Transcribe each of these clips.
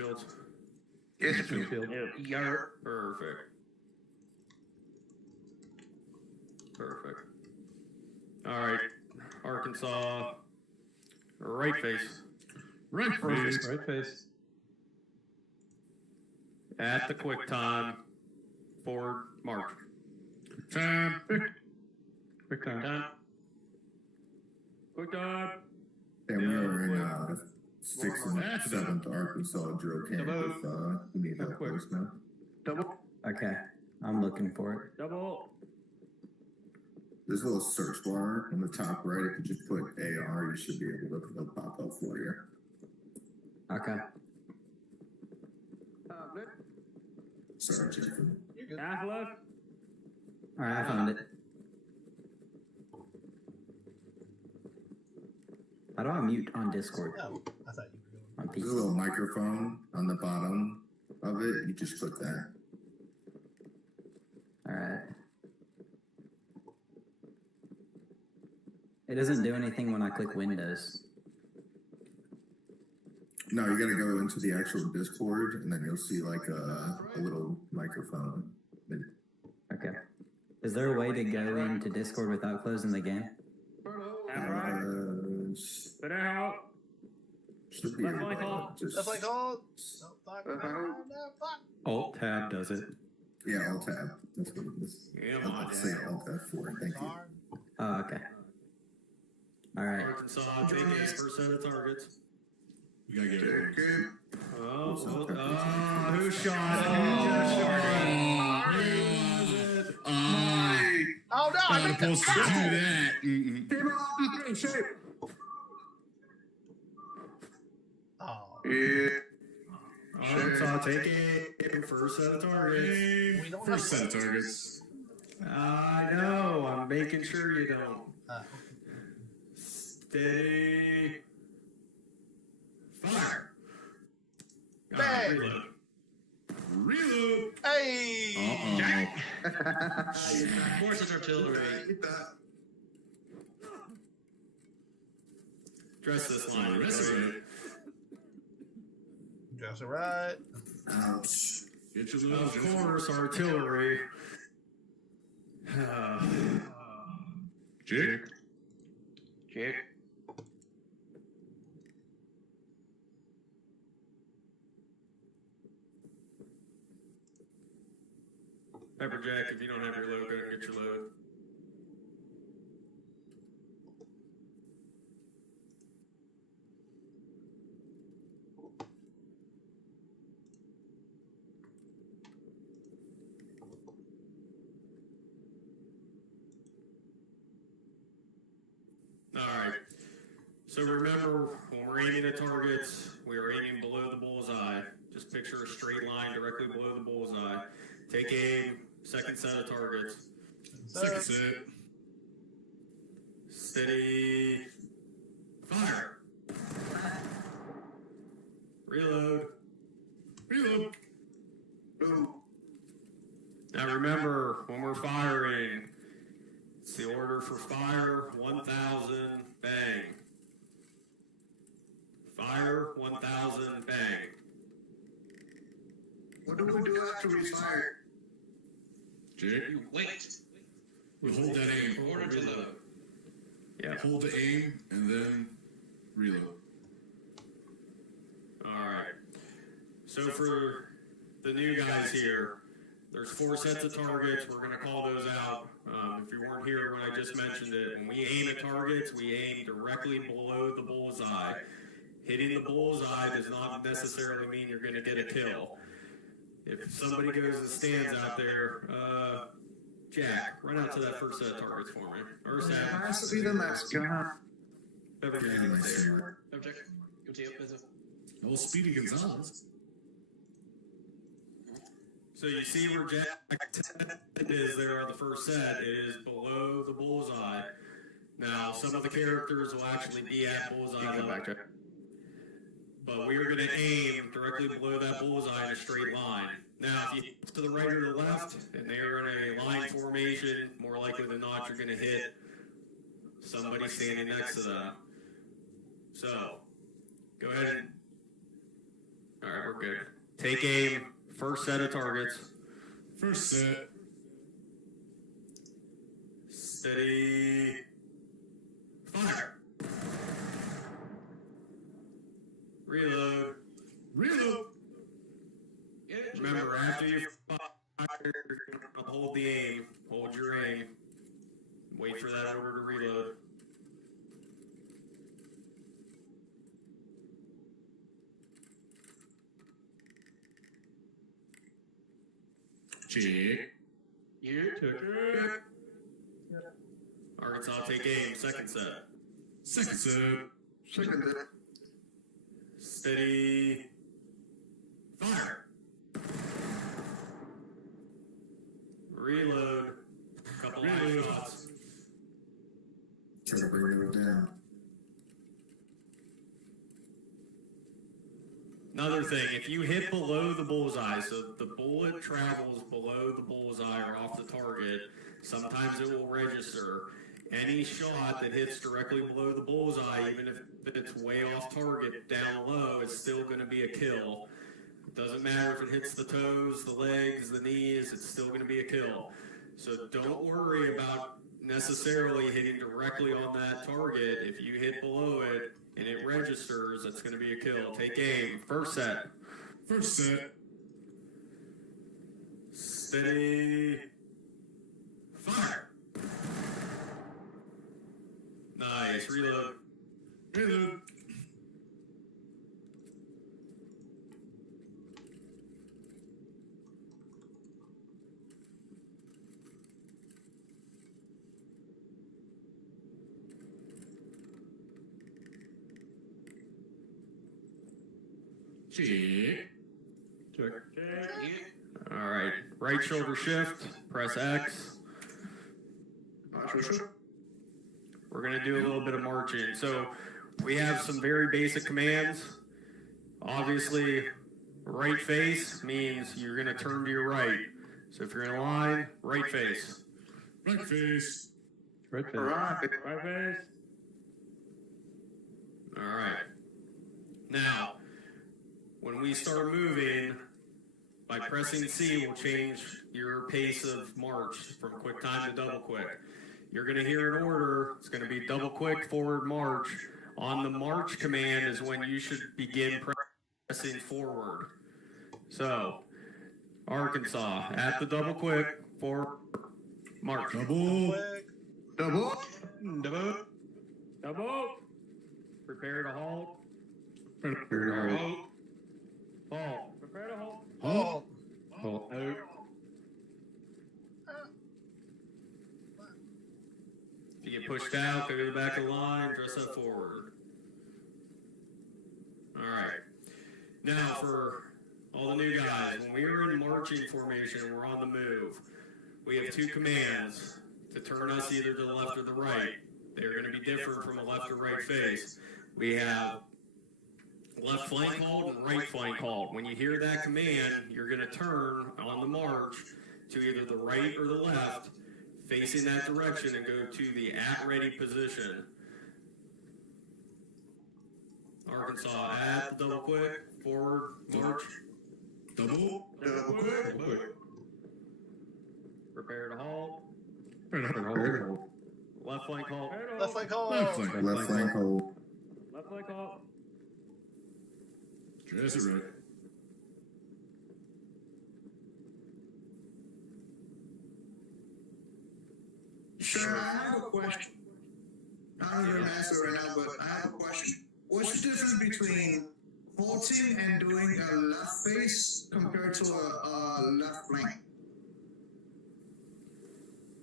fields? Yes, field. Yeah. Perfect. Perfect. All right, Arkansas. Right face. Right face. Right face. At the quick time. Forward march. Time. Quick time. Time. Quick time. And we are in 6th and 7th Arkansas drill camp with we need help with now. Double. Okay, I'm looking for it. Double. There's a little search bar on the top right. If you just put AR, you should be able to it'll pop up for you. Okay. Sorry, Jacob. Half left. Alright, I found it. How do I mute on Discord? Oh, I thought you were going. On There's a PC. little microphone on the bottom of it. You just click that. Alright. It doesn't do anything when I click Windows. No, you gotta go into the actual Discord, and then you'll see like a little microphone. Okay. Is there a way to go into Discord without closing the game? Spit out. Should be able to just That's like all. No, fuck. Alt tab does it. yeah, Alt tab. That's what it is. Come on, I'll say Alt F4. Thank you. Oh, okay. Alright. Arkansas, take a first set of targets. We gotta get it. Oh, who shot? Who just shot? Oh no! I'm supposed to do that. Oh. Yeah. Arkansas, take a first set of targets. We don't First have set of targets. I know, I'm making sure you don't. Steady. Fire. Bang. Reload. Reload. Hey! Forces artillery. Dress this line. Right. Just right. Ouch. Get your little Of course, artillery. Jake. Check. Pepperjack, if you don't have your load, go ahead and get your load. Alright. So remember, when we're aiming at targets, we are aiming below the bullseye. Just picture a straight line directly below the bullseye. Take aim, second set of targets. Second set. Steady. Fire. Reload. Reload. Now remember, when we're firing, it's the order for fire, 1,000, bang. Fire, 1,000, bang. What do we do after we fire? Jake. You wait We hold that aim. for order to load. Yeah. Hold the aim and then reload. Alright. So for the new guys here, there's 4 sets of targets. We're going to call those out. If you weren't here when I just mentioned it, when we aim at targets, we aim directly below the bullseye. Hitting the bullseye does not necessarily mean you're going to get a kill. If somebody goes and stands out there, Jack, run out to that first set of targets for me. Or Sam. Has to be the Mexican. Everything there. Object. Go to you, Bezos. Oh, Speedy Gonzalez. So you see where Jack is there on the first set, it is below the bullseye. Now, some of the characters will actually be at bullseye level. But we are going to aim directly below that bullseye in a straight line. Now, if you to the right or the left, and they are in a line formation, more likely than not, you're going to hit somebody standing next to them. So, go ahead and... Alright, we're good. Take aim. First set of targets. First set. Steady. Fire. Reload. Reload. Remember, after you fire, you're gonna hold the aim. Hold your aim. Wait for that order to reload. Check. You. Arkansas, take aim. Second set. Second set. Second set. Steady. Fire. Reload. Couple line shots. Try to bring it down. Another thing, if you hit below the bullseye, so the bullet travels below the bullseye or off the target, sometimes it will register. Any shot that hits directly below the bullseye, even if it's way off target, down low, is still going to be a kill. It doesn't matter if it hits the toes, the legs, the knees, it's still going to be a kill. So don't worry about necessarily hitting directly on that target. If you hit below it and it registers, it's going to be a kill. Take aim. First set. First set. Steady. Fire. Nice. Reload. Reload. Check. All right. Right shoulder shift. Press X. We're going to do a little bit of marching. So we have some very basic commands. Obviously, right face means you're going to turn to your right. So if you're in a line, right face. Right face. Right face. Right face. All right. Now, when we start moving, by pressing C, we'll change your pace of march from quick time to double quick. You're going to hear an order. It's going to be double quick, forward march. On the march command is when you should begin pressing forward. So, Arkansas, at the double quick, forward march. Double. Double. Double. Prepare to halt. Prepare to halt. Halt. Prepare to halt. Halt. Halt. If you get pushed out, go to the back of the line, dress up forward. All right. Now, for all the new guys, when we are in marching formation and we're on the move, we have two commands to turn us either to the left or the right. They're going to be different from a left or right face. We have left flank hold and right flank hold. When you hear that command, you're going to turn on the march to either the right or the left, facing that direction, and go to the at ready position. Arkansas, at the double quick, forward march. Double. Double quick. Prepare to halt. Prepare to halt. Left flank halt. Left flank hold. Left flank. Left flank hold. Left flank halt. Dress it right. Sir, I have a question. I'm not going to answer right now, but I have a question. What's the difference between halting and doing a left face compared to a left flank?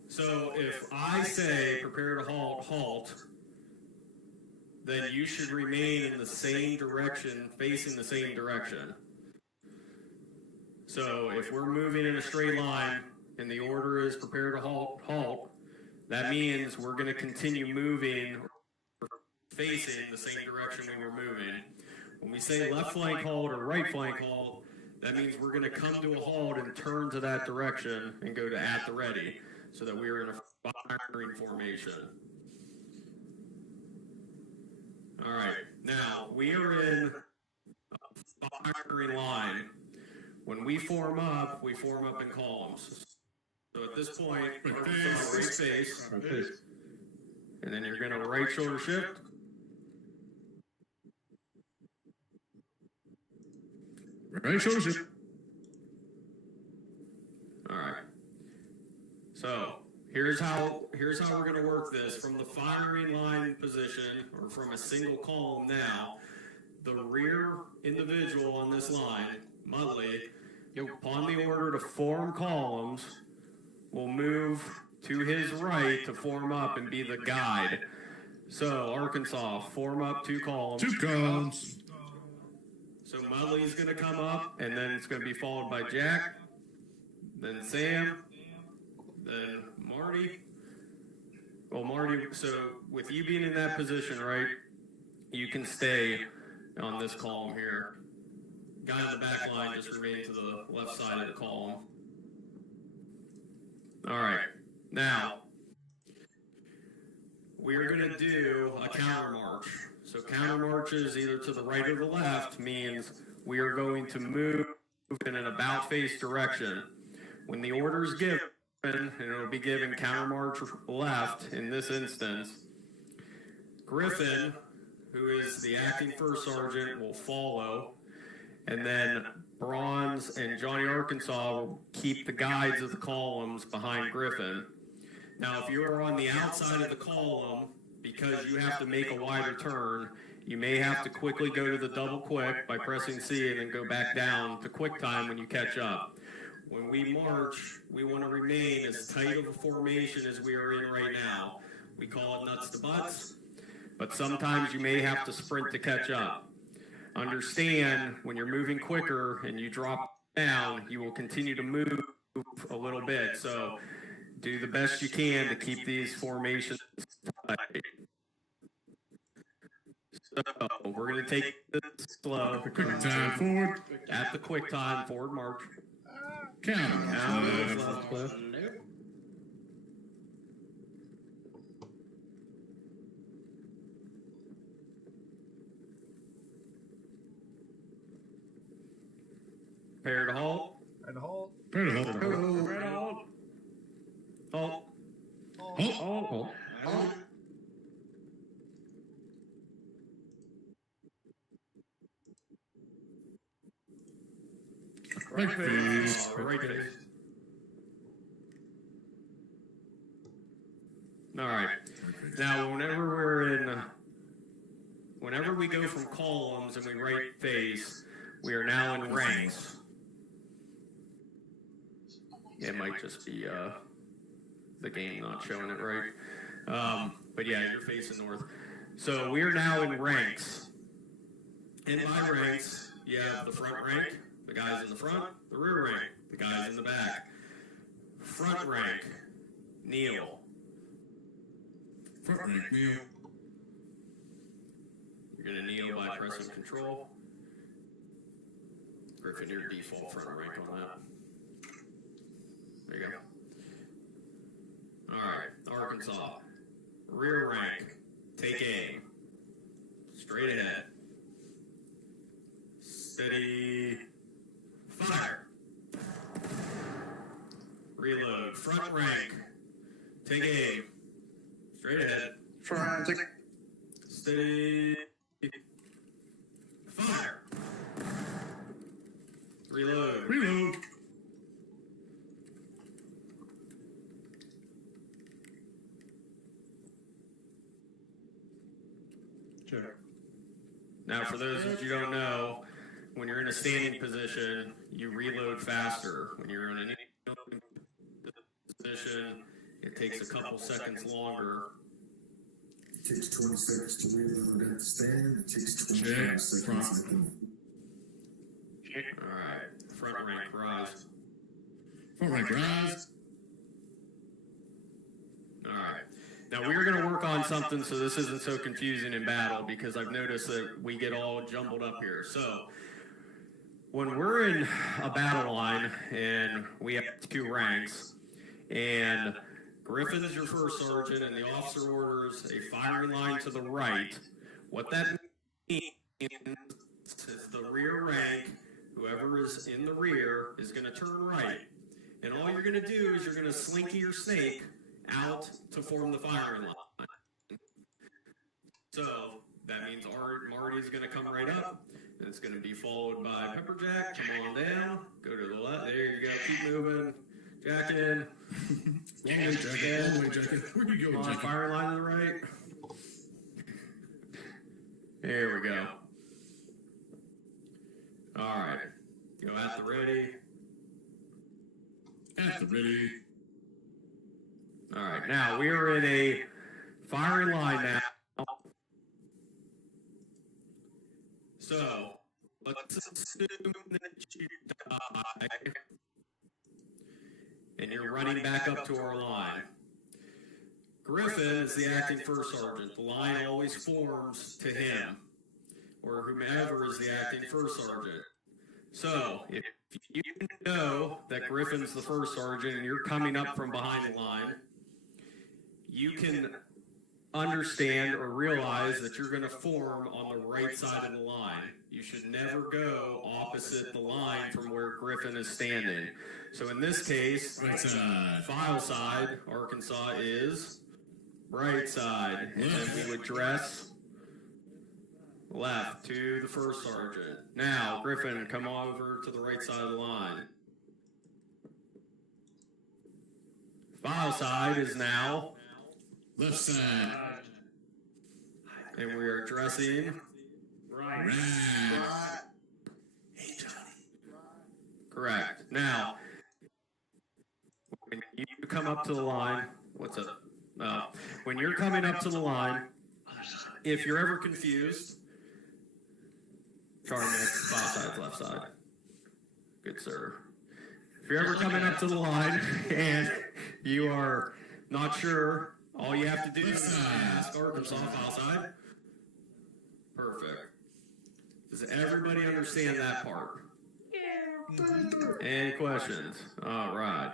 So if I say prepare to halt, halt, then you should remain in the same direction, facing the same direction. So if we're moving in a straight line and the order is prepare to halt, halt, that means we're going to continue moving facing the same direction we were moving. When we say left flank halt or right flank halt, that means we're going to come to a halt and turn to that direction and go to at the ready, so that we are in a firing formation. All right, now we are in firing line. When we form up in columns. So at this point, we're going to right face, Right face. and then you're going to right shoulder shift. Right shoulder shift. All right. So here's how we're going to work this from the firing line position, or from a single column now. The rear individual on this line, Mudley, upon the order to form columns, will move to his right to form up and be the guide. So Arkansas, form up 2 columns. 2 columns. So Mudley's going to come up, and then it's going to be followed by Jack, then Sam, then Marty. Well, Marty, so with you being in that position, right, you can stay on this column here. Guy in the back line just remain to the left side of the column. All right, now we're going to do a counter march. So counter marches either to the right or the left means we are going to move in an about face direction. When the order is given, and it'll be given counter march left in this instance, Griffin, who is the acting first sergeant, will follow, and then Bronze and Johnny Arkansas will keep the guides of the columns behind Griffin. Now, if you're on the outside of the column, because you have to make a wider turn, you may have to quickly go to the double quick by pressing C and then go back down to quick time when you catch up. When we march, we want to remain as tight of a formation as we are in right now. We call it nuts to butts, but sometimes you may have to sprint to catch up. Understand, when you're moving quicker and you drop down, you will continue to move a little bit. So do the best you can to keep these formations tight. So we're going to take this slow. Quick time forward. At the quick time, forward march. Counter. Counter Left. left. Prepare to halt. And hold. Prepare to hold. Prepare to halt. Halt. Hold. Halt. Right face. Right face. All right. Now, whenever we go from columns and we right face, we are now in ranks. It might just be the game not showing it right. But yeah, you're facing north. So we are now in ranks. In my ranks, you have the front rank, the guys in the front, the rear rank, the guys in the back. Front rank, kneel. Front rank, kneel. You're going to kneel by pressing control. Griffin, your default front rank on that. There you go. All right, Arkansas. Rear rank, take aim. Straight ahead. Steady. Fire. Reload. Front rank, take aim. Straight ahead. Frantic. Steady. Fire. Reload. Reload. Check. Now, for those of you who don't know, when you're in a standing position, you reload faster. When you're in a kneeling position, it takes a couple seconds longer. It takes 20 seconds to reload at the stand. It takes 25 Check. seconds at the All right, front rank rise. Front rank rise. All right. Now we're going to work on something so this isn't so confusing in battle, because I've noticed that we get all jumbled up here. So when we're in a battle line and we have 2 ranks, and Griffin is your first sergeant and the officer orders a firing line to the right, what that means is as the rear rank, whoever is in the rear is going to turn right. And all you're going to do is you're going to slinky your snake out to form the firing line. So that means Marty's going to come right up. And it's going to be followed by Pepperjack. Come on down. Go to the left. There you go. Keep moving. Jack in. Long way, Jacket. Long way, Jacket. Where you going, Come on, Jacket? firing line to the right. There we go. All right. Go at the ready. At the ready. All right. Now we are in a firing line now. So let's assume that you die and you're running back up to our line. Griffin is the acting first sergeant. The line always forms to him, or whomever is the acting first sergeant. So if you know that Griffin's the first sergeant and you're coming up from behind the line, you can understand or realize that you're going to form on the right side of the line. You should never go opposite the line from where Griffin is standing. So in this case, Right side. file side, Arkansas is right side. And then we would dress left to the first sergeant. Now, Griffin, come over to the right side of the line. File side is now Left side. and we are dressing Right. Right. Hey, Johnny. correct. Now, when you come up to the line, what's up? When you're coming up to the line, if you're ever confused, Charlie, file side, left side. Good sir. If you're ever coming up to the line and you are not sure, all you have to do is ask Arkansas file side. Perfect. Does everybody understand that part? Any questions? All right.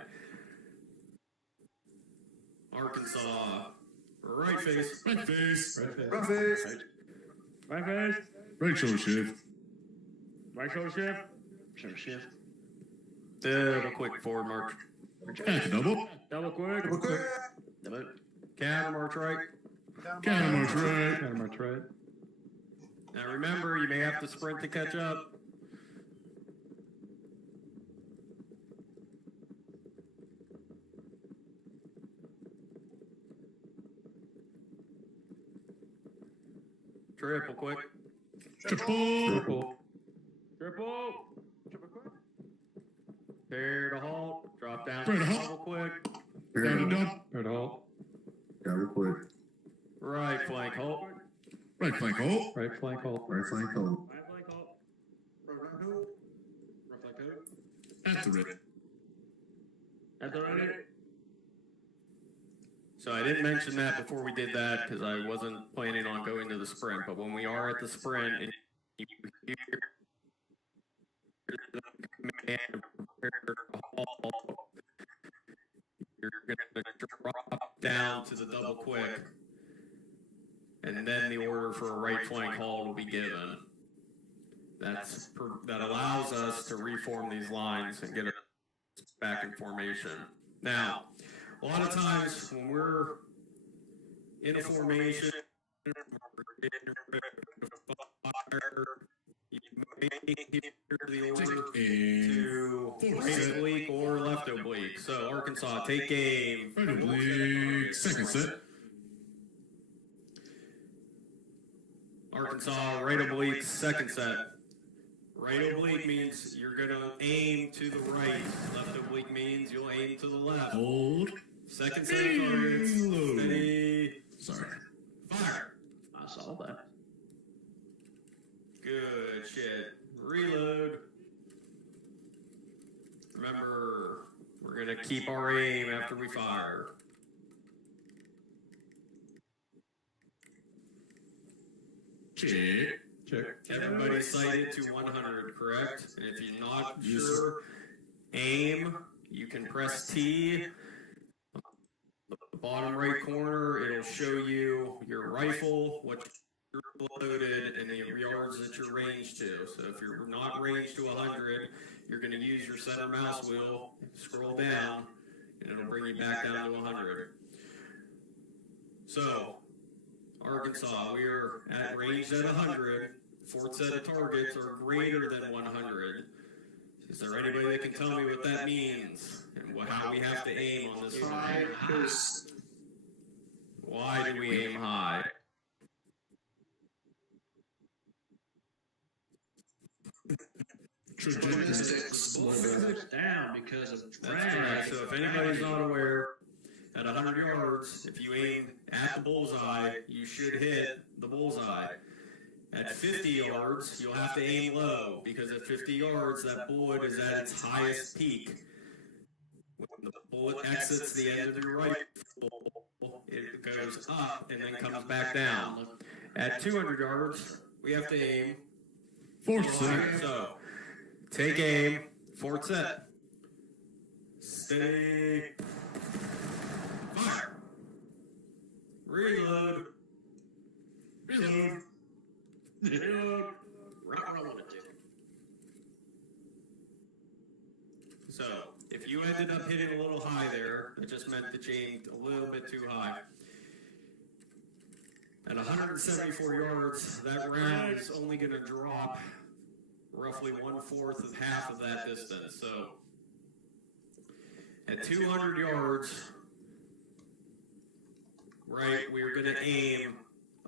Arkansas, right face. Right face. Rough face. Right face. Right shoulder shift. Right shoulder shift. Shoulder shift. Double quick forward march. At the double. Double quick. Double quick. Double. Counter march right. Counter march right. Counter march right. Now remember, you may have to sprint to catch up. Triple quick. Triple. Triple. Triple. Pair to halt. Drop down Pair to to halt. double quick. Down to dump. Right halt. Double quick. Right flank halt. Right flank hold. Right flank halt. Right flank hold. Right flank halt. Rough hold. Rough flank hold. At the ready. At the ready. So I didn't mention that before we did that because I wasn't planning on going to the sprint. But when we are at the sprint and you hear the command to prepare to halt, you're going to drop down to the double quick, and then the order for a right flank halt will be given. That allows us to reform these lines and get it back in formation. Now, a lot of times when we're in a formation, you may hear the order to right oblique or left oblique. So Arkansas, take aim. Right oblique. Second set. Arkansas, right oblique, second set. Right oblique means you're going to aim to the right. Left oblique means you'll aim to the left. Hold. Second set of targets. Reload. Steady. Sorry. Fire. I saw that. Good shit. Reload. Remember, we're going to keep our aim after we fire. Check. Check. Everybody sighted to 100, correct? And if you're not sure, aim. You can press T. The bottom right corner, it'll show you your rifle, what loaded and the yards that you're ranged to. So if you're not ranged to 100, you're going to use your center mouse wheel, scroll down, and it'll bring you back down to 100. So, Arkansas, we are at ranged at 100. Fourth set of targets are greater than 100. Is there anybody that can tell me what that means and how we have to aim on this High, one? because Why do we aim high? ballistics. It's down because of That's correct. So if anybody's not aware, at 100 yards, if you aim at the bullseye, you should hit the bullseye. At 50 yards, you'll have to aim low, because at 50 yards, that bullet is at its highest peak. When the bullet exits the end of your rifle, it goes up and then comes back down. At 200 yards, we have to aim. Fourth set. So, take aim, fourth set. Steady. Fire. Reload. Reload. Reload. right where I wanted to. So, if you ended up hitting a little high there, it just meant that you aimed a little bit too high. At 174 yards, that round is only going to drop roughly 1/4 of half of that distance. So, at 200 yards, right, we're going to aim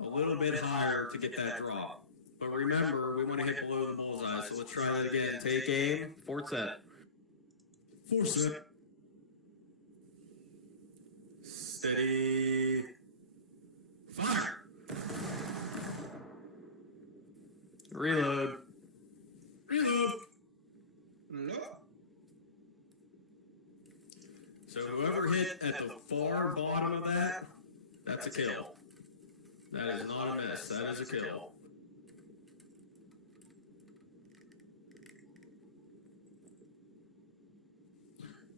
a little bit higher to get that drop. But remember, we want to hit below the bullseye, so let's try that again. Take aim, fourth set. Fourth set. Steady. Fire. Reload. Reload. So whoever hit at the far bottom of that, that's a kill. That is not a miss, that is a kill.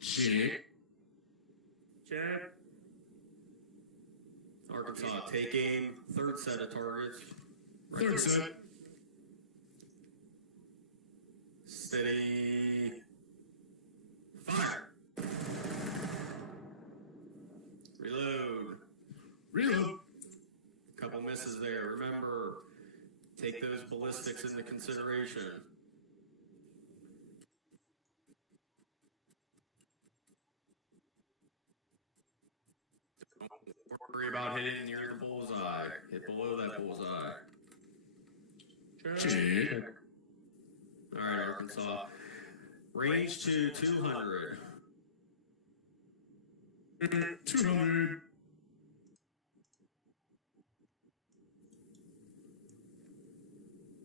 Check. Check. Arkansas, take aim, third set of targets. Third set. Steady. Fire. Reload. Reload. Couple misses there. Remember, take those ballistics into consideration. Don't worry about hitting near the bullseye. Hit below that bullseye. Check. All right, Arkansas. Range to 200. 200.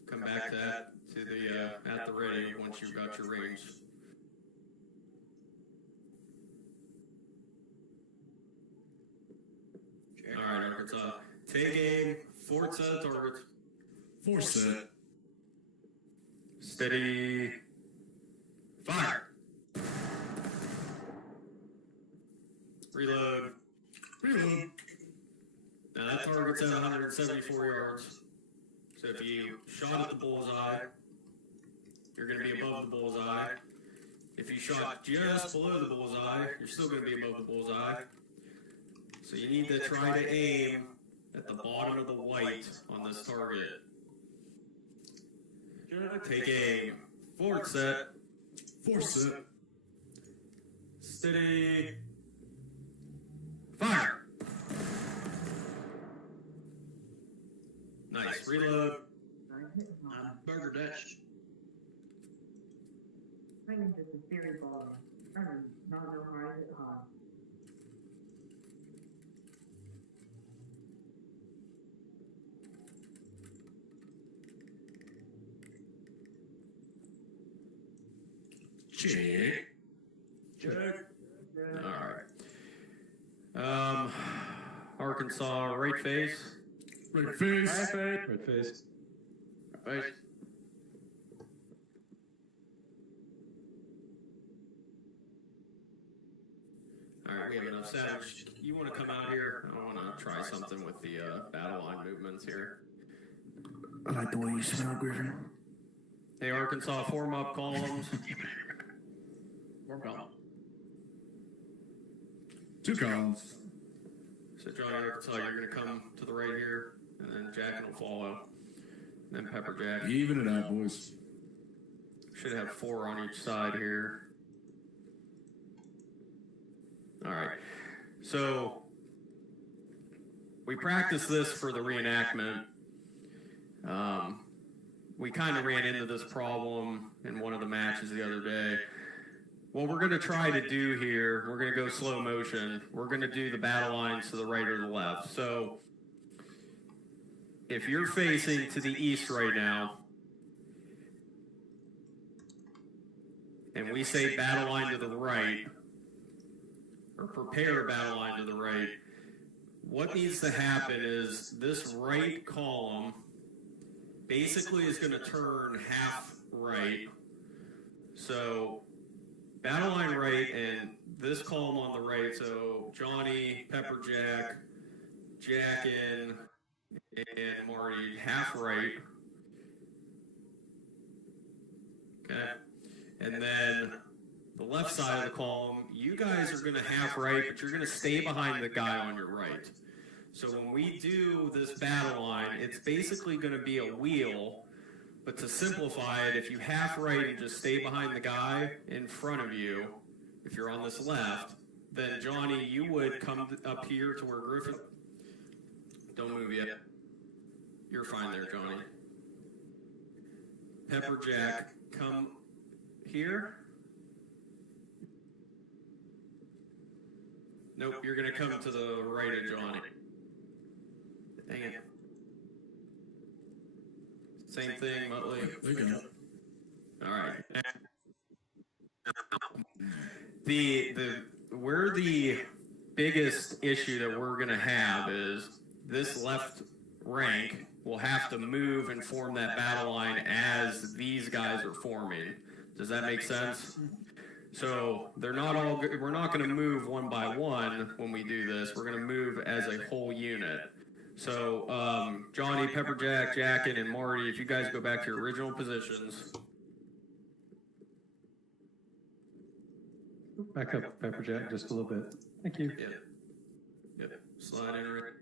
Come back to that, to the, at the ready once you've got your range. All right, Arkansas. Take aim, fourth set of targets. Fourth set. Steady. Fire. Reload. Reload. Now that target's at 174 yards. So if you shot at the bullseye, you're going to be above the bullseye. If you shot just below the bullseye, you're still going to be above the bullseye. So you need to try to aim at the bottom of the white on this target. Take aim. Fourth set. Fourth set. Steady. Fire. Nice. Reload. I'm Burger Dutch. Range is a very volume. Not no hard at all. Check. Check. All right. Arkansas, right face. Right face. Right face. Right face. Right. All right, we have enough savage. You want to come out here? I want to try something with the battle line movements here. I like the way you smell, Griffin. Hey, Arkansas, form up columns. Work on. 2 columns. So Johnny, Arkansas, you're gonna come to the right here, and then Jacken will follow. Then Pepper Jack. Even it out, boys. Should have 4 on each side here. All right. So we practiced this for the reenactment. We kind of ran into this problem in one of the matches the other day. What we're going to try to do here, we're going to go slow motion. We're going to do the battle lines to the right or the left. So if you're facing to the east right now, and we say battle line to the right, or prepare a battle line to the right, what needs to happen is this right column basically is going to turn half right. So battle line right and this column on the right, so Johnny, Pepper Jack, Jacken, and Marty, half right. Okay. And then the left side of the column, you guys are going to half right, but you're going to stay behind the guy on your right. So when we do this battle line, it's basically going to be a wheel, but to simplify it, if you half right and just stay behind the guy in front of you, if you're on this left, then Johnny, you would come up here to where Griffin, don't move yet. You're fine there, Johnny. Pepper Jack, come here. Nope, you're going to come to the right of Johnny. Dang it. Same thing, Muttley. They got it. All right. Where the biggest issue that we're going to have is this left rank will have to move and form that battle line as these guys are forming. Does that make sense? So they're not all. We're not going to move one by one when we do this. We're going to move as a whole unit. So Johnny, Pepper Jack, Jacken, and Marty, if you guys go back to your original positions. Back up, Pepper Jack, just a little bit. Thank you. Yep. Slide in right.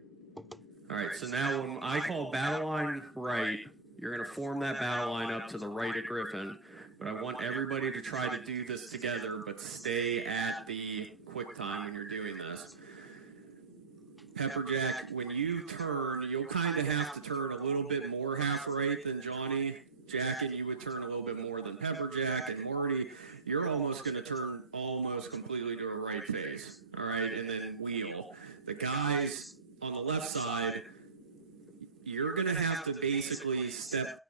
All right. So now when I call battle line right, you're going to form that battle line up to the right of Griffin. But I want everybody to try to do this together, but stay at the quick time when you're doing this. Pepper Jack, when you turn, you'll kind of have to turn a little bit more half right than Johnny. Jacken, you would turn a little bit more than Pepper Jack. And Marty, you're almost going to turn almost completely to a right face. All right, and then wheel. The guys on the left side, you're going to have to basically step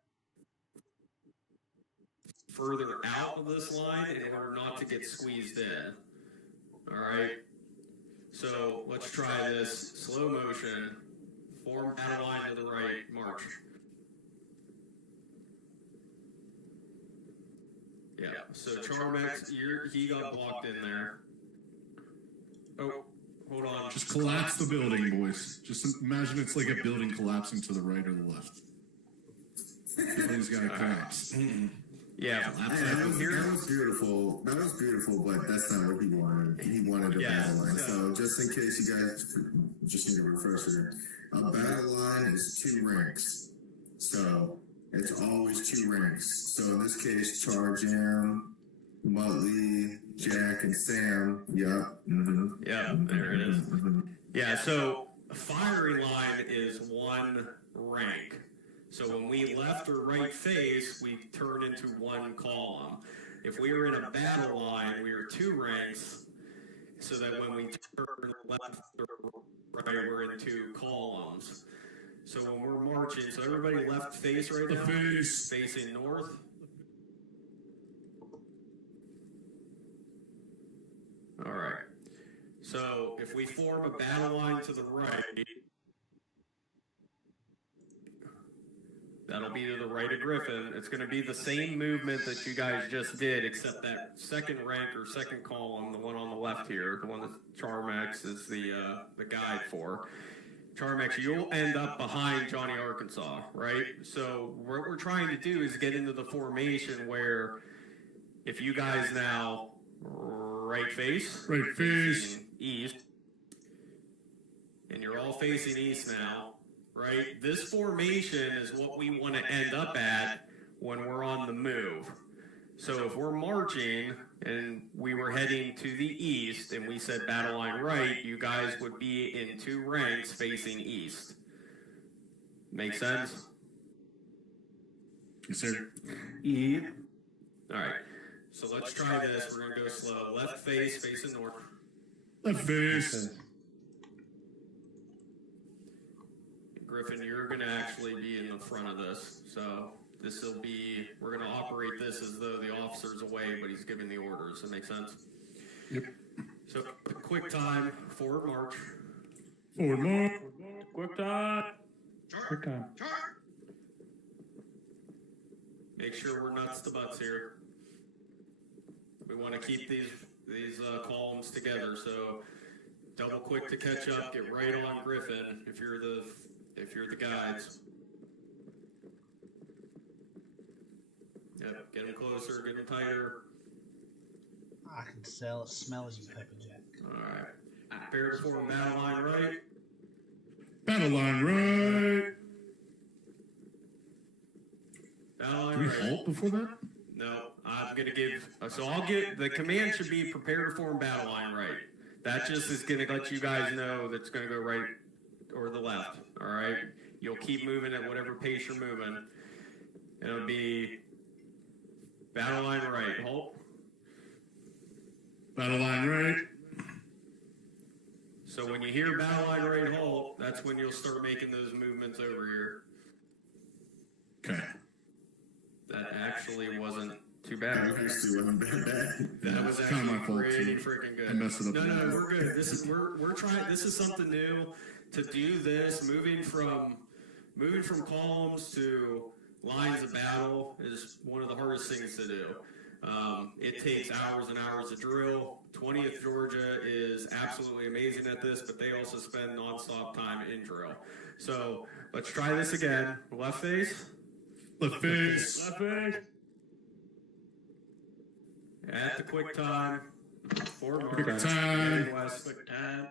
further out of this line in order not to get squeezed in. All right. So let's try this slow motion. Form battle line to the right. March. Yeah. So Charmex, he got blocked in there. Oh, hold on. Just collapse the building, boys. Just imagine it's like a building collapsing to the right or the left. Building's got to collapse. Yeah, That was beautiful. That was beautiful, but that's not what he wanted. He wanted a battle line. So just in case you guys just need a refresher, a battle line is 2 ranks. So it's always 2 ranks. So in this case, Jam, Muttley, Jack, and Sam. Yep. Mm-hmm. Yeah, there it is. Yeah, so a firing line is 1 rank. So when we left or right face, we turn into 1 column. If we were in a battle line, we were 2 ranks, so that when we turn left or right, we're in 2 columns. So when we're marching, so everybody left face right now? Face. Facing north. All right. So if we form a battle line to the right, that'll be to the right of Griffin. It's going to be the same movement that you guys just did, except that second rank or second column, the one on the left here, the one that Charmex is the guide for. Charmex, you'll end up behind Johnny Arkansas, right? So what we're trying to do is get into the formation where if you guys now right face east, and you're all facing east now, right? This formation is what we want to end up at when we're on the move. So if we're marching and we were heading to the east and we said battle line right, you guys would be in 2 ranks facing east. Make sense? Yes, sir. All right. So let's try this. We're going to go slow. Left face, facing north. Left face. Griffin, you're going to actually be in the front of this. So this will be, we're going to operate this as though the officer's away, but he's giving the orders. Does that make sense? Yep. So quick time, forward march. Forward march. Quick time. Quick time. Make sure we're nuts to butts here. We want to keep these columns together. So double quick to catch up. Get right on Griffin if you're the guides. Yep. Get him closer. Get him tighter. I can smell you, Pepperjack. All right. Prepare to form battle line right. Battle line right. Battle line Do we right. halt before that? No, I'm gonna give. So I'll get the command should be prepare to form battle line right. That just is gonna let you guys know that's gonna go right or the left. All right. You'll keep moving at whatever pace you're moving. It'll be battle line right. Halt. Battle line right. So when you hear battle line right halt, that's when you'll start making those movements over here. Okay. That actually wasn't too That bad. actually wasn't bad. That was Kinda actually my fault, pretty too. freaking good. I messed it up. No, we're good. This is we're trying. This is something new to do. This moving from columns to lines of battle is one of the hardest things to do. It takes hours and hours of drill. 20th Georgia is absolutely amazing at this, but they also spend nonstop time in drill. So let's try this again. Left face. Left face. Left face. At the quick time. Forward march. Quick time. Heading west. Quick time.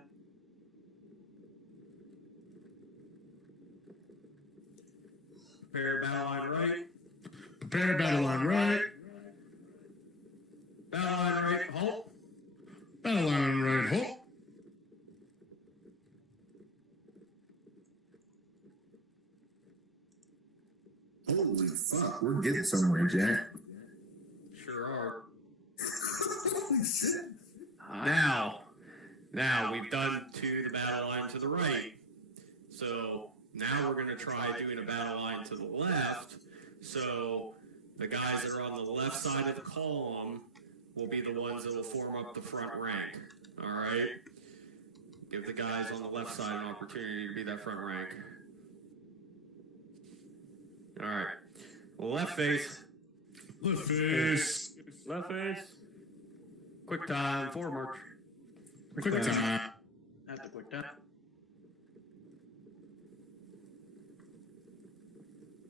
Prepare battle line right. Prepare battle line right. Battle line right. Halt. Battle line right. Halt. Holy fuck, we're getting somewhere, Jack. Sure are. Holy shit. Now we've done to the battle line to the right. So now we're going to try doing a battle line to the left. So the guys that are on the left side of the column will be the ones that will form up the front rank. All right? Give the guys on the left side an opportunity to be that front rank. All right. Left face. Left face. Left face. Quick time. Forward march. Quick time. At the quick time.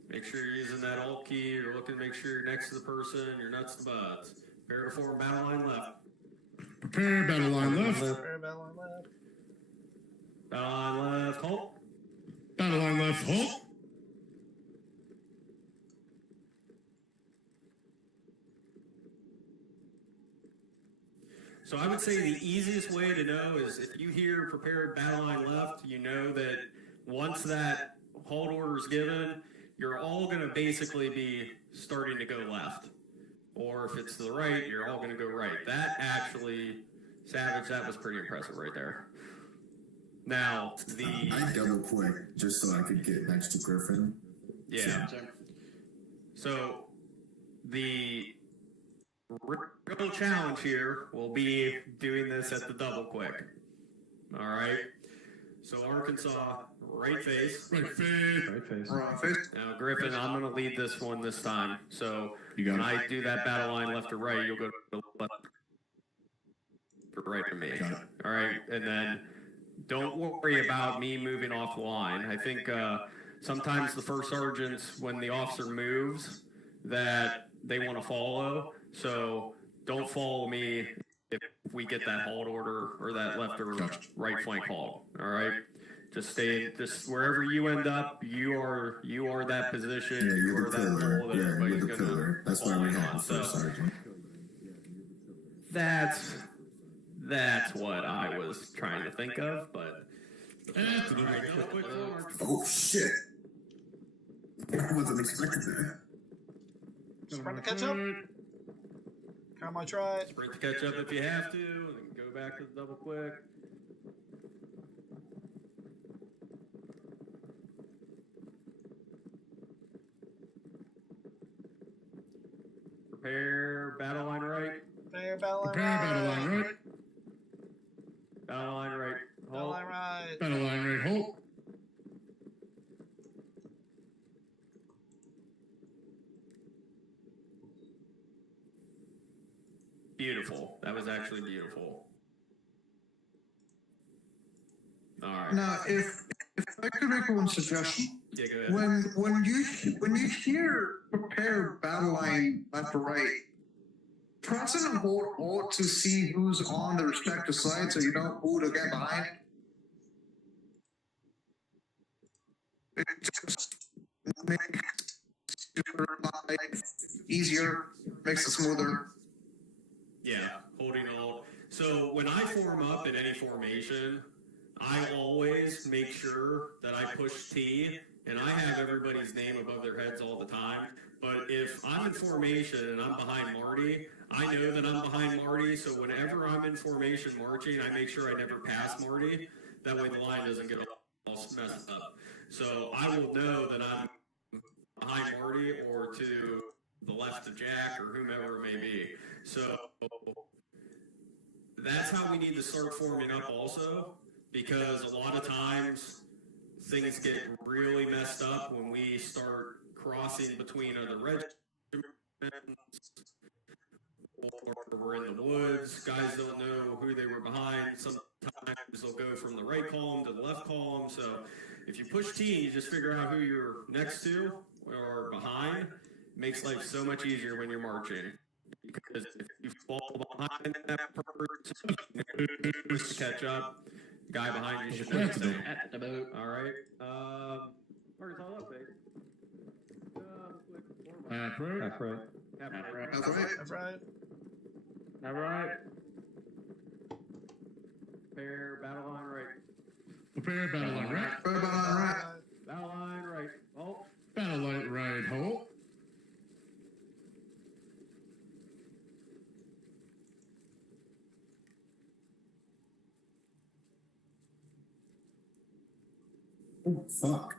Make sure you're using that alt key. You're looking to make sure you're next to the person. You're nuts to butts. Prepare to form battle line left. Prepare battle line left. Prepare battle line left. Battle line left. Halt. Battle line left. Halt. So I would say the easiest way to know is if you hear prepared battle line left, you know that once that halt order is given, you're all going to basically be starting to go left. Or if it's to the right, you're all going to go right. That actually, Savage, that was pretty impressive right there. Now, I double quick just so I could get next to Griffin. yeah. Sir. So the real challenge here will be doing this at the double quick. All right. So Arkansas, right face. Right face. Right face. Wrong face. Now Griffin, I'm going to lead this one this time. So You got when it. I do that battle line left to right, you'll go to the left to right to me. Got it. All right. And then don't worry about me moving off the line. I think sometimes the first sergeants, when the officer moves, that they want to follow. So don't follow me if we get that halt order or that left or right flank halt. All right. Just stay. Just wherever you end up, you are that position. Yeah, you you're are the that pillar. role that Yeah, everybody's you're the gonna pillar. That's why fall we in have on. the first sergeant. That's what I was trying to think of, but quick forward. Oh shit! I wasn't expecting that. Sprint to catch up. Come on, try it. Sprint to catch up if you have to, and go back to the double quick. Prepare battle line right. Prepare battle line Prepare battle line right. right. Battle line right. Battle line right. Battle line right. Halt. Beautiful. That was actually beautiful. All right. Now, if I could make one suggestion, Yeah, go ahead. when you hear prepare battle line left or right, press and hold Alt to see who's on the respective side, so you know who to get behind. It just makes your life easier, makes it smoother. Yeah, holding all. So when I form up in any formation, I always make sure that I push T, and I have everybody's name above their heads all the time. But if I'm in formation and I'm behind Marty, I know that I'm behind Marty, so whenever I'm in formation marching, I make sure I never pass Marty. That way the line doesn't get all messed up. So I will know that I'm behind Marty or to the left of Jack or whomever it may be. So that's how we need to start forming up also, because a lot of times things get really messed up when we start crossing between other regiments, or we're in the woods, guys don't know who they were behind. Sometimes they'll go from the right column to the left column. So if you push T, you just figure out who you're next to or behind. It makes life so much easier when you're marching. Because if you fall behind that person, to catch up, the guy behind you should know the same. At the boat. All right. Where's all up, babe? Half right. Half right. Half Half right. right. That's right. That's right. All right. Prepare battle line right. Prepare battle line right. Prepare battle line right. Battle line right. Oh. Battle line right. Halt. Oh fuck!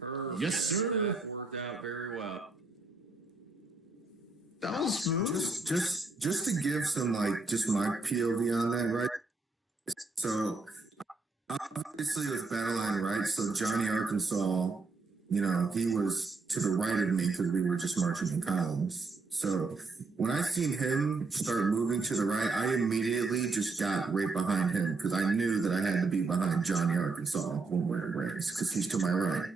Perfect. Yes, sir. That worked out very well. That was smooth. Just to give some just my POV on that, right? So obviously it was battle line right. So Johnny Arkansas, he was to the right of me because we were just marching in columns. So when I seen him start moving to the right, I immediately just got right behind him because I knew that I had to be behind Johnny Arkansas when we're in ranks because he's to my right.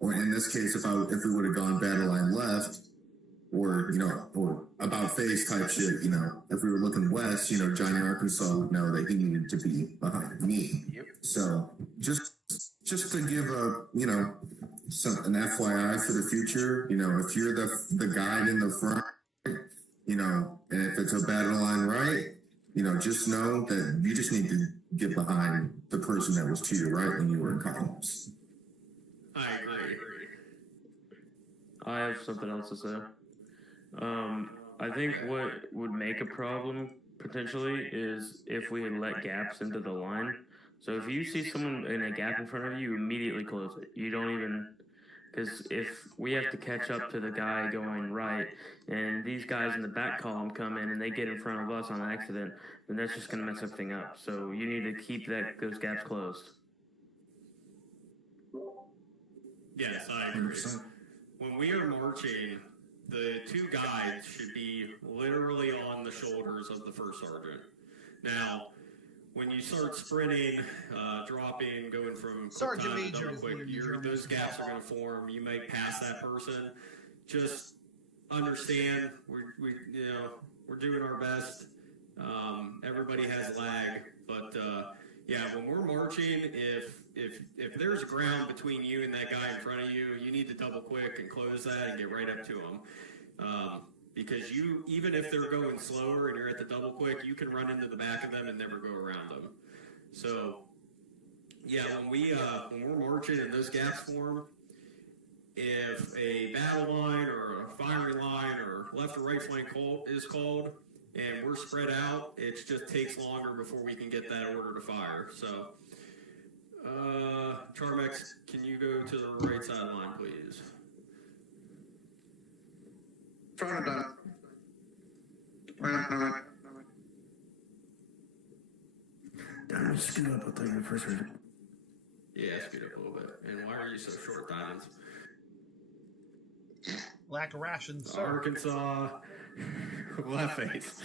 Or in this case, if we would have gone battle line left, or about face type shit, if we were looking west, Johnny Arkansas would know that he needed to be behind me. Yep. So just to give an FYI for the future, if you're the guide in the front, and if it's a battle line right, just know that you just need to get behind the person that was to your right when you were in columns. I agree. I have something else to say. I think what would make a problem potentially is if we had let gaps into the line. So if you see someone in a gap in front of you, you immediately close it. You don't even, because if we have to catch up to the guy going right, and these guys in the back column come in and they get in front of us on accident, then that's just going to mess everything up. So you need to keep those gaps closed. Yes, I agree. 100%. When we are marching, the two guides should be literally on the shoulders of the first sergeant. Now, when you start sprinting, dropping, going from Sergeant quick time to Major double is quick, when you Germans those gaps call are going to form. You may pass that person. Just understand we're doing our best. Everybody has lag, but yeah, when we're marching, if there's ground between you and that guy in front of you, you need to double quick and close that and get right up to him. Because even if they're going slower and you're at the double quick, you can run into the back of them and never go around them. So yeah, when we're marching and those gaps form, if a battle line or a firing line or left or right flank is called and we're spread out, it just takes longer before we can get that order to fire. So Charmex, can you go to the right side line, please? Trying to done. Right. Diamond, scoot up. I'll take the first one. Yeah, scoot up a little bit. And why are you so short, Diamonds? Lack of rations, sir. Arkansas, left face.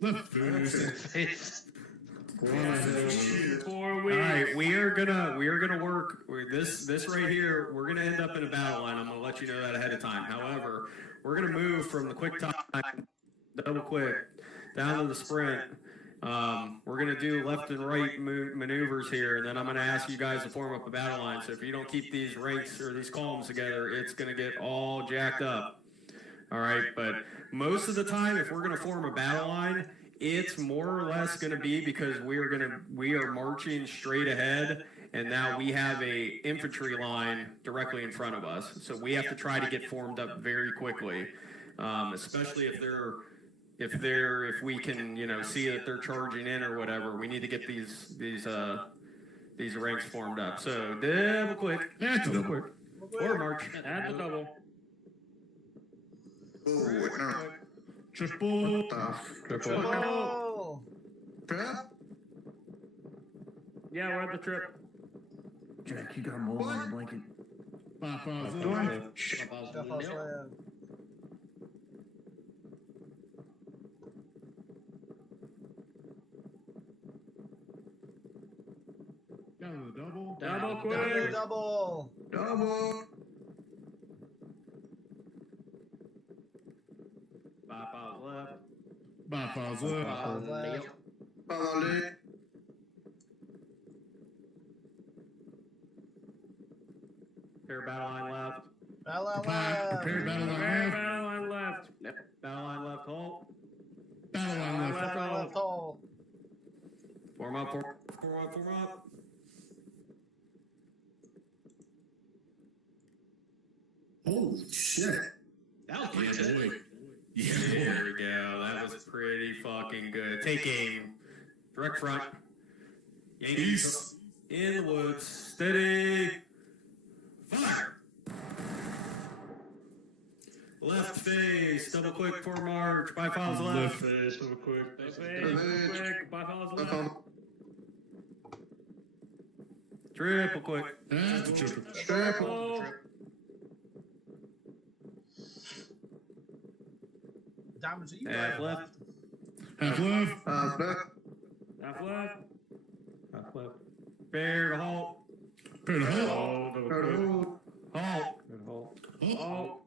Left face. 4 All weeks. right, we are gonna work this right here. We're gonna end up in a battle line. I'm gonna let you know that ahead of time. However, we're gonna move from the quick time, double quick, down to the sprint. We're gonna do left and right maneuvers here, and then I'm gonna ask you guys to form up a battle line. So if you don't keep these ranks or these columns together, it's gonna get all jacked up. All right, but most of the time, if we're gonna form a battle line, it's more or less going to be because we are marching straight ahead, and now we have a infantry line directly in front of us. So we have to try to get formed up very quickly, especially if we can see that they're charging in or whatever. We need to get these ranks formed up. So double quick, or march, Add the double. Oh, no. Triple. Triple. Trap? Yeah, we're at the trip. Jack, you got mold on the blanket. Pop off. Stuff us land. Down to the double. Double Double, quick. double. Double. Five left. Pop off left. Left. Volley. Prepare battle line left. Battle out Prepare left. battle line Prepare left. battle line left. Battle line left. Halt. Battle line left. Battle out left hole. Form up. Form up. Holy shit. That was pretty Yeah, good. boy. Yeah, There we go. That was pretty fucking good. Take aim. Direct front. Yankees in the woods. Steady. Fire. Left face. Double quick for march. By files left. face, double quick. Quick. By follows left. Triple quick. That's the triple. Triple. Diamonds, are you Half right? left. Half left. Left. Half left. Half left. Bear to halt. Prepare to hold. Oh, double quick. Double. Halt. Oh.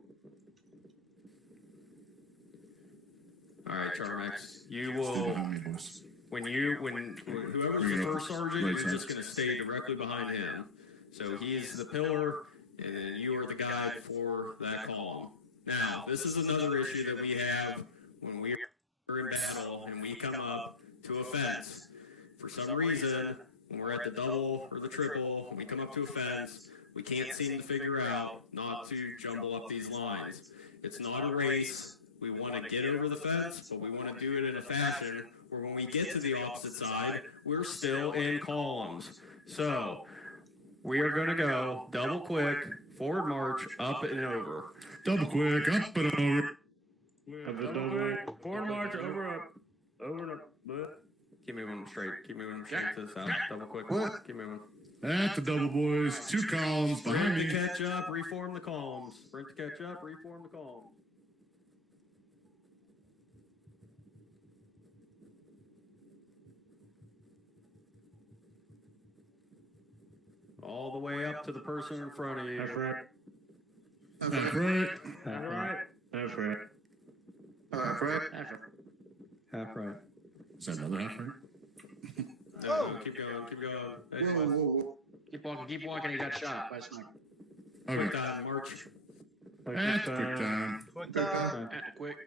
All right, Charmex. You Stay will. behind me, boys. When whoever's the first sergeant, Right you're side. just going to stay directly behind him. So he's the pillar, and then you are the guide for that column. Now, this is another issue that we have when we are in battle and we come up to a fence. For some reason, when we're at the double or the triple, when we come up to a fence, we can't seem to figure out not to jumble up these lines. It's not a race. We want to get over the fence, but we want to do it in a fashion where when we get to the opposite side, we're still in columns. So we are going to go double quick, forward march, up and over. Double quick, up and over. Double quick. Forward march over up. Over and up. Keep moving them straight. Keep moving them straight to the south. Double quick. What? Keep moving. That's the double, boys. 2 columns behind Sprint to me. catch up, reform the columns. Sprint to catch up, reform the columns. to the person in front of you. Half right. Half right. Half right. Half right. Half right. Half right. Is that another half right? No, keep going, keep going. Hey, Whoa, whoa, whoa. Keep walking. He got shot by a sniper. quick Okay. time, march. That's quick time. Quick time. Quick.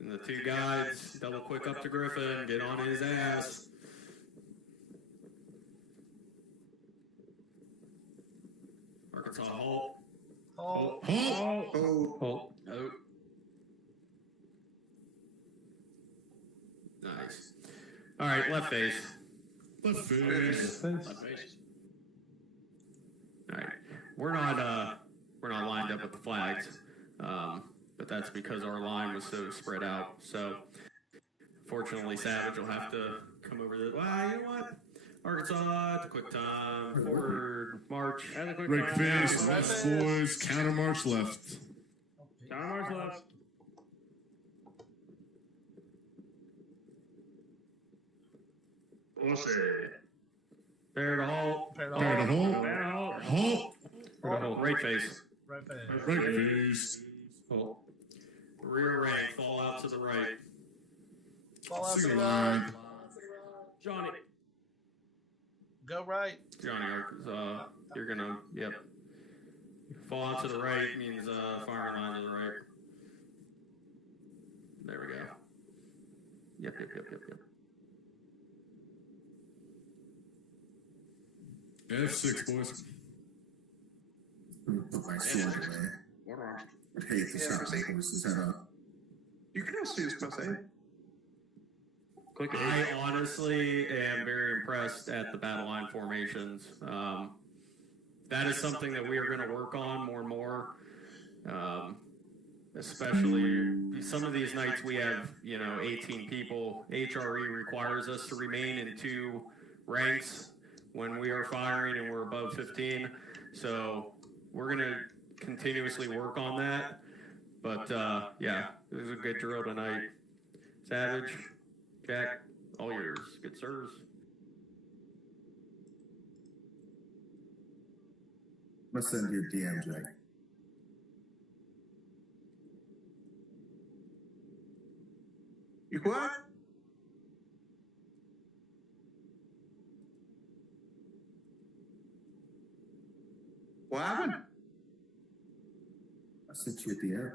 And the two guides double quick up to Griffin, get on his ass. Arkansas halt. Halt. Halt! Oh, Halt. Oh. Nice. All right, left face. Left face. Left face. All right, we're not lined up with the flags, but that's because our line was so spread out. So, fortunately, Savage will have to come over the. Well, you know what? Arkansas, at the quick time, forward, march. At the quick Right time. face, left boys, counter march left. Counter march left. Prepare to halt. Prepare to Prepare to halt. halt. Prepare to halt. Halt. Right face. Right face. Right face. Halt. Rear rank, fall out to the right. Fall out to the Single right. line. Johnny. Go right. Johnny Arkansas, you're gonna, yep. Fall out to the right means firing line to the right. There we go. Yep. F6, boys. Put my sword away. Water arms. I'd hate to stop taking this head up. you can also use press A. Quick I honestly am very impressed at the battle line formations. That is something that we are going to work on more and more. Especially some of these nights we have, 18 people. HRE requires us to remain in 2 ranks when we are firing and we're above 15. So we're going to continuously work on that. But yeah, it was a good drill tonight. Savage, Jack, all yours. Good sirs. Must send you a DM, Jack. You what? What happened? I sent you a DM.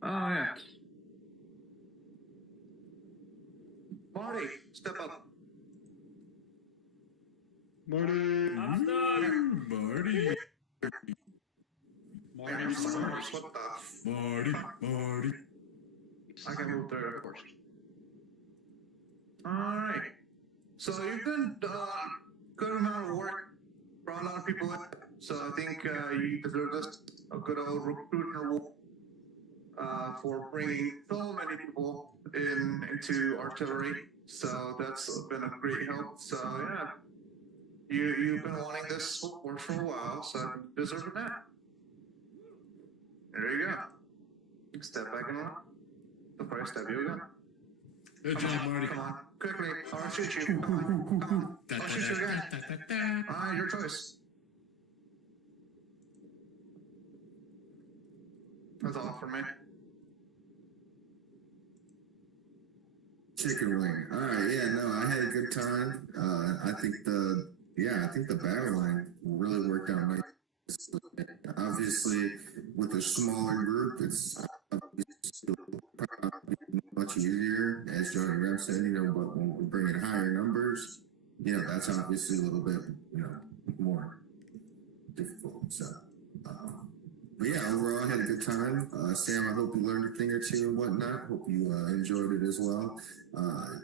Oh, yeah. Marty, step up. Marty. I'm done. Marty. Marty, what the? Marty. I can move there, of course. Alright. So you've done good amount of work, brought a lot of people in. So I think you deserve this, a good old recruiter award for bringing so many people into artillery. So that's been a great help. So yeah, you've been wanting this work for a while, so you deserve it now. There you go. You can step back and run. Before I stab you again. Good job, Marty. Come on, quickly, or I'll shoot you. Come on. I'll shoot you again. Your choice. That's all for me. Chicken wing. All right, yeah, no, I had a good time. I think the battle line really worked out nice. Obviously, with a smaller group, it's probably much easier. As Johnny Rem said, but when we bring in higher numbers, that's obviously a little bit, more difficult. So, but yeah, overall, I had a good time. Sam, I hope you learned a thing or two and whatnot. Hope you enjoyed it as well.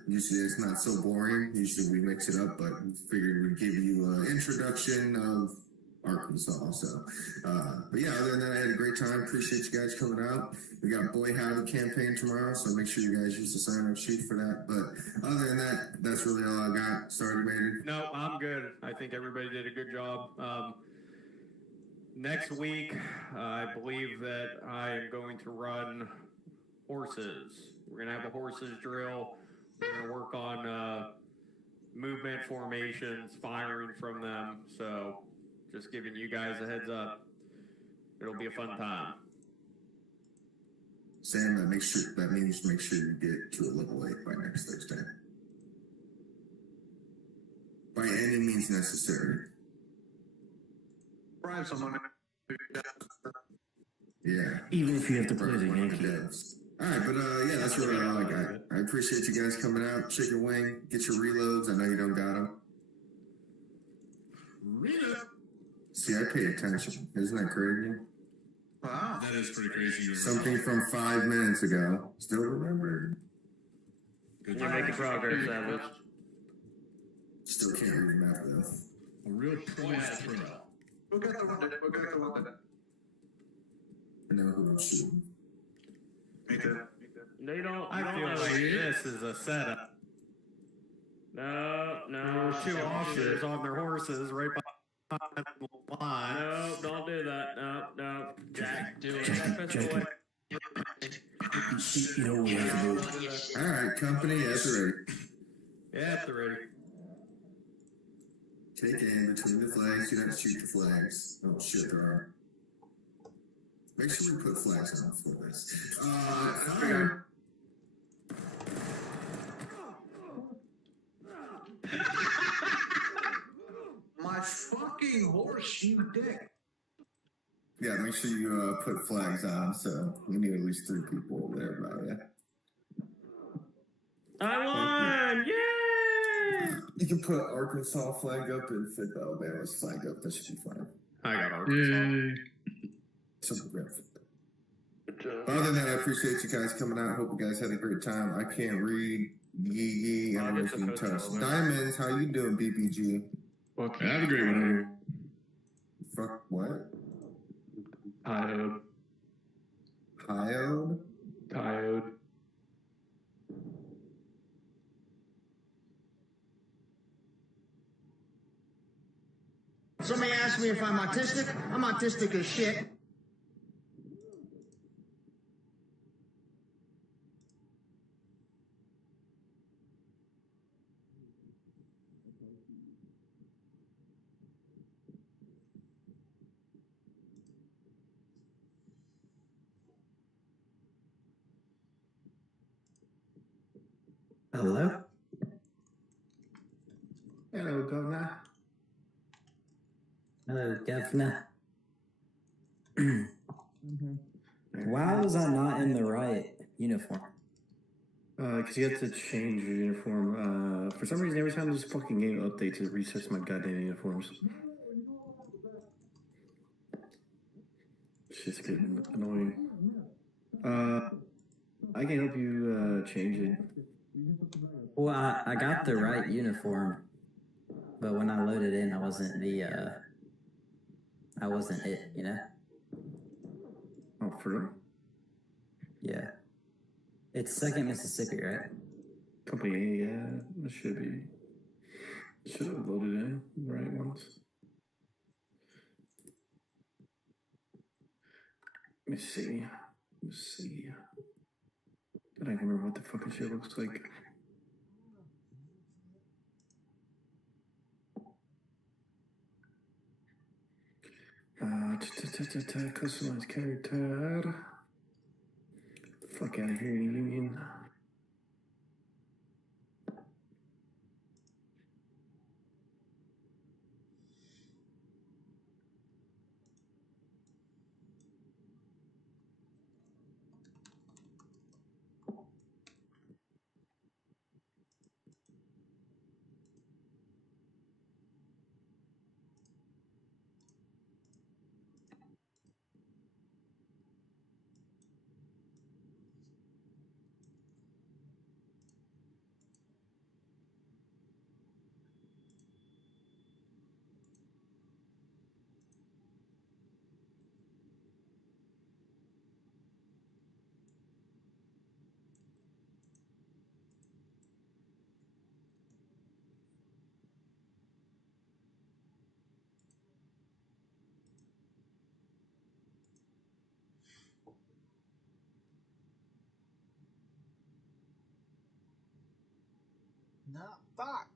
Usually it's not so boring. Usually we mix it up, but figured we'd give you an introduction of Arkansas. So, but yeah, other than that, I had a great time. Appreciate you guys coming out. We got Boy Howdy campaign tomorrow, so make sure you guys use the sign-up sheet for that. But other than that, that's really all I got. Sorry, Maynard. No, I'm good. I think everybody did a good job. Next week, I believe that I am going to run horses. We're gonna have a horses drill. We're gonna work on movement formations, firing from them. So, just giving you guys a heads up. It'll be a fun time. Sam, that means make sure you get to a level 8 by next Thursday. By any means necessary. Bribe someone. Yeah. Even if you have to play the One of Yankee. devs. Alright, but yeah, that's what I got. I appreciate you guys coming out. Chicken wing, get your reloads. I know you don't got them. Reload. See, I pay attention. Isn't that crazy? Wow. That is pretty crazy. Something from 5 minutes ago. Still remember. Good You're job. making progress, Savage. Still can't read the map though. A real pro is pro. We'll get the one that. We'll get the one that. I know who I'm shooting. Me too. No, you don't. I feel like this is a setup. No, no. Two officers on their horses right behind the line. No, don't do that. No, no. Jack, do it. Jack. You know what we have to do. Alright, company at the ready. Yeah, at the ready. Take aim between the flags. You don't shoot the flags. Oh shit, there are. Make sure we put flags on for this. Fire. My fucking horse, you dick. Yeah, make sure you put flags on. So we need at least 3 people over there by you. I won! Yay! You can put Arkansas flag up and fit Alabama's flag up. That should be fine. I got Arkansas. Something great. Other than that, I appreciate you guys coming out. Hope you guys had a great time. I can't read. Yee, and I'm looking toast. Diamonds, how you doing, BBG? Okay. Have a great one. Fuck what? Coyote. Coyote? Coyote. Somebody asked me if I'm autistic. I'm autistic as shit. Hello? Hello, Governor. Hello, Governor. Why was I not in the right uniform? Because you have to change your uniform. For some reason, every time this fucking game updates, it resets my goddamn uniforms. Shit's getting annoying. I can help you change it. Well, I got the right uniform, but when I loaded in, I wasn't it, you know? Oh, for real? Yeah. It's 2nd Mississippi, right? Company A, yeah, it should be. Should have loaded in the right ones. Let me see. Let's see. I don't even remember what the fucking shit looks like. Customize character. Fuck out of here, Union. No, fuck.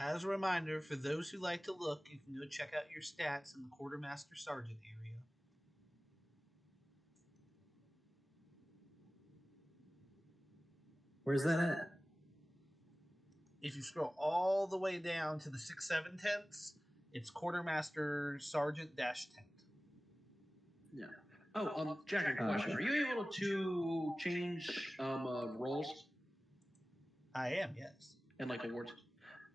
As a reminder, for those who like to look, you can go check out your stats in the quartermaster sergeant area. Where's that at? If you scroll all the way down to the 6-7 tenths, it's quartermaster sergeant dash tent. Yeah. Oh, Jack, question. Are you able to change roles? I am, yes. And like awards?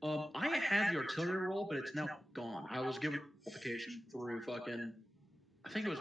I had the artillery role, but it's now gone. I was given qualification through fucking, I think it was